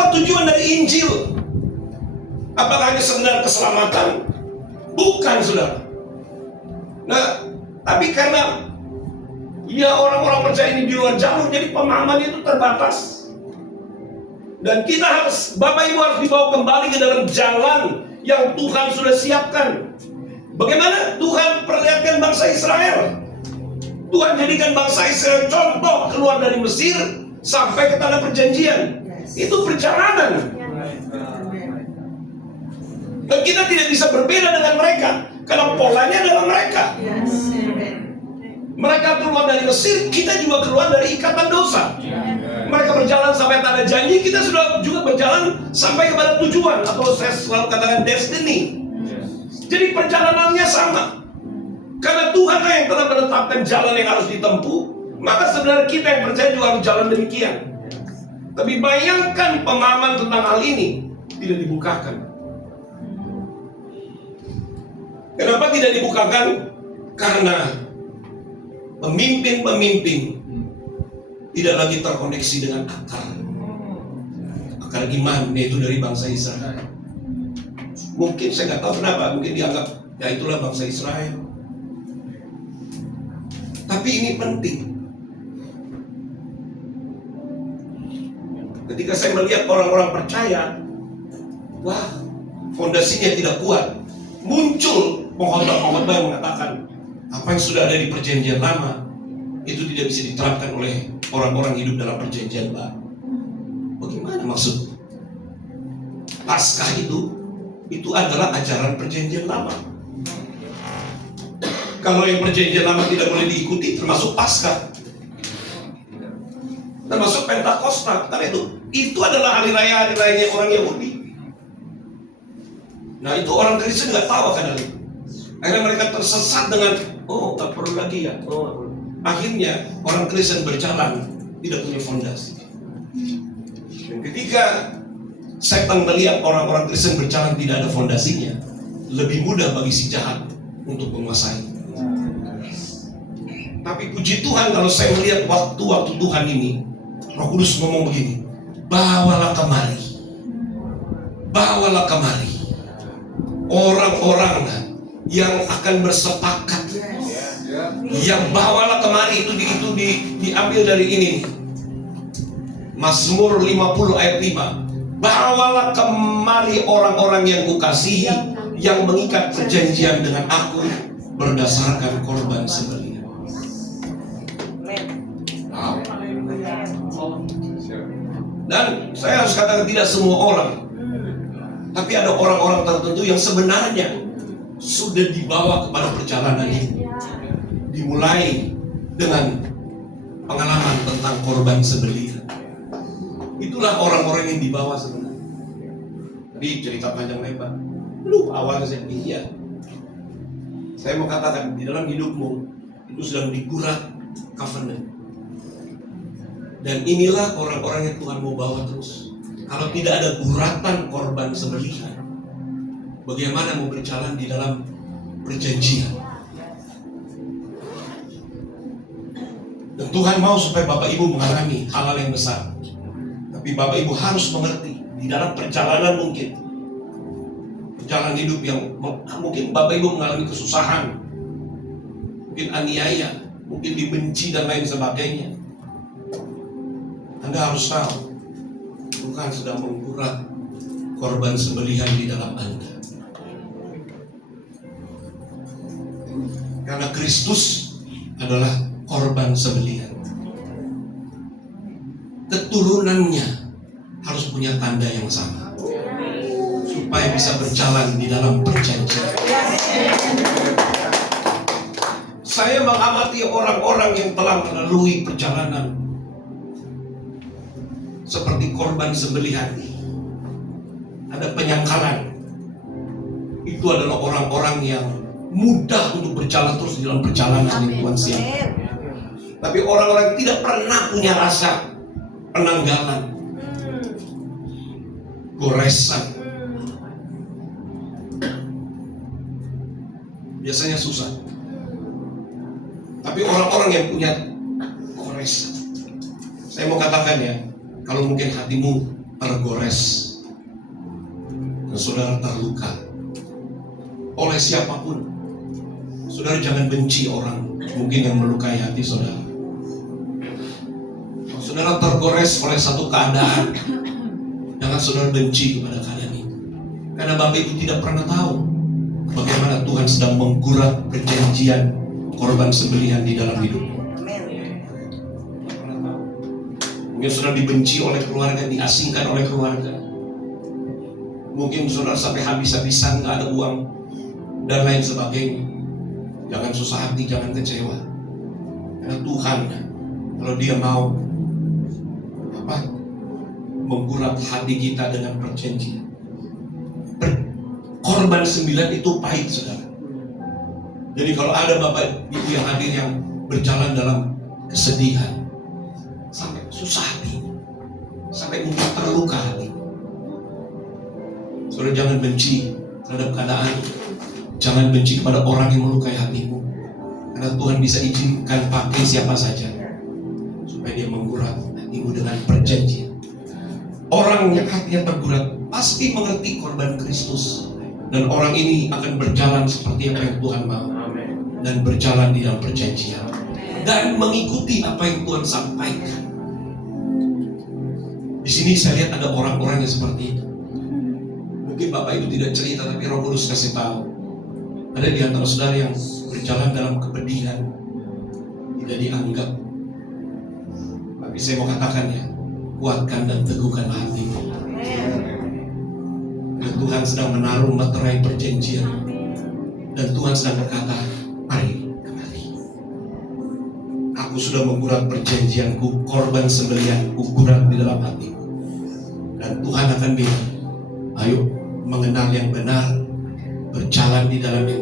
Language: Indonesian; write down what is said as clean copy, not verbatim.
Apa tujuan dari Injil? Apakah hanya sekedar keselamatan? Bukan, saudara. Nah, tapi karena ya orang-orang percaya ini di luar jalur, jadi pemahamannya itu terbatas. Dan kita harus, Bapak Ibu harus dibawa kembali ke dalam jalan yang Tuhan sudah siapkan. Bagaimana Tuhan perlihatkan bangsa Israel? Tuhan jadikan bangsa Israel contoh keluar dari Mesir sampai ke tanah perjanjian. Itu perjalanan. Dan kita tidak bisa berbeda dengan mereka, karena polanya adalah mereka. Mereka keluar dari Mesir, kita juga keluar dari ikatan dosa. Mereka berjalan sampai tanah janji, kita sudah juga berjalan sampai kepada tujuan, atau saya selalu katakan destiny. Jadi perjalanannya sama. Karena Tuhan yang telah menetapkan jalan yang harus ditempuh, maka sebenarnya kita yang percaya juga harus jalan demikian. Tapi bayangkan pemahaman tentang hal ini tidak dibukakan. Kenapa tidak dibukakan? Karena pemimpin-pemimpin tidak lagi terkoneksi dengan akar iman, yaitu dari bangsa Israel. Mungkin saya nggak tahu kenapa, mungkin dianggap ya itulah bangsa Israel. Tapi ini penting. Ketika saya melihat orang-orang percaya, wah, fondasinya tidak kuat, muncul pengkhotbah yang mengatakan apa yang sudah ada di perjanjian lama itu tidak bisa diterapkan oleh orang-orang hidup dalam perjanjian baru. Bagaimana maksud? Paskah itu adalah ajaran perjanjian lama. Kalau yang perjanjian lama tidak boleh diikuti, termasuk Paskah, termasuk Pentakosta, karena itu adalah hari rayanya orang Yahudi. Nah, itu orang Kristen nggak tahu kan hal itu. Akhirnya mereka tersesat dengan nggak perlu lagi ya. Akhirnya orang Kristen berjalan tidak punya fondasi. Dan ketika setan melihat orang-orang Kristen berjalan tidak ada fondasinya, lebih mudah bagi si jahat untuk menguasai. Tapi puji Tuhan, kalau saya melihat waktu-waktu Tuhan ini, Roh Kudus ngomong begini, bawalah kemari orang-orang yang akan bersepakat. Yang bawalah kemari itu diambil dari ini, Mazmur 50 ayat 5. Bawalah kemari orang-orang yang kukasihi, yang mengikat perjanjian dengan aku berdasarkan korban sembelihan. Dan saya harus katakan tidak semua orang, tapi ada orang-orang tertentu yang sebenarnya sudah dibawa kepada perjalanan ini. Dimulai dengan pengalaman tentang korban sembelihan. Itulah orang-orang yang dibawa sebenarnya. Tadi cerita panjang lebar. Lu awalnya saya pikir, iya. Saya mau katakan di dalam hidupmu itu sedang digurat covenant. Dan inilah orang-orang yang Tuhan mau bawa terus. Kalau tidak ada guratan korban sembelihan, bagaimana mau berjalan di dalam perjanjian? Dan Tuhan mau supaya Bapak Ibu mengalami hal-hal yang besar. Tapi Bapak Ibu harus mengerti, di dalam perjalanan mungkin, perjalanan hidup yang mungkin Bapak Ibu mengalami kesusahan, mungkin aniaya, mungkin dibenci dan lain sebagainya. Anda harus tahu, Tuhan sedang menggurat korban sembelihan di dalam Anda. Karena Kristus adalah korban sembelihan. Keturunannya harus punya tanda yang sama, supaya bisa berjalan di dalam perjanjian. Saya mengamati orang-orang yang telah melalui perjalanan seperti korban sembelihan. Ada penyangkalan. Itu adalah orang-orang yang mudah untuk berjalan terus di dalam perjalanan yang Tuhan siapkan. Tapi orang-orang yang tidak pernah punya rasa penanggalan, goresan, biasanya susah. Tapi orang-orang yang punya goresan, saya mau katakan ya, kalau mungkin hatimu tergores dan saudara terluka oleh siapapun, saudara jangan benci orang mungkin yang melukai hati saudara. Kalau saudara tergores oleh satu keadaan, jangan saudara benci kepada keadaan itu. Karena Bapak Ibu tidak pernah tahu bagaimana Tuhan sedang menggurat perjanjian korban sembelihan di dalam hidupmu. Mungkin saudara dibenci oleh keluarga, diasingkan oleh keluarga. Mungkin saudara sampai habis-habisan, gak ada uang dan lain sebagainya. Jangan susah hati, jangan kecewa. Karena Tuhan, kalau Dia mau menggurat hati kita dengan perjanjian. Korban sembilan itu pahit, saudara. Jadi kalau ada Bapak Ibu yang hadir yang berjalan dalam kesedihan, sampai susah hati, sampai mungkin terluka hati, saudara jangan benci terhadap keadaan, jangan benci kepada orang yang melukai hatimu, karena Tuhan bisa izinkan pakai siapa saja supaya Dia menggurat hatimu dengan perjanjian. Orang yang hatinya tergurat pasti mengerti korban Kristus, dan orang ini akan berjalan seperti apa yang Tuhan mau, dan berjalan di dalam perjanjian dan mengikuti apa yang Tuhan sampaikan. Di sini saya lihat ada orang-orang yang seperti itu. Mungkin Bapak Ibu tidak cerita, tapi Roh Kudus kasih tahu. Ada di antara saudara yang berjalan dalam kepedihan, tidak dianggap. Tapi saya mau katakan ya, kuatkan dan teguhkan hatimu. Dan Tuhan sedang menaruh materai perjanjian, dan Tuhan sedang berkata, mari kembali. Aku sudah menggurat perjanjianku, korban sembelihanku gurat di dalam hatimu. Dan Tuhan akan bilang, ayo mengenal yang benar, berjalan di dalam yang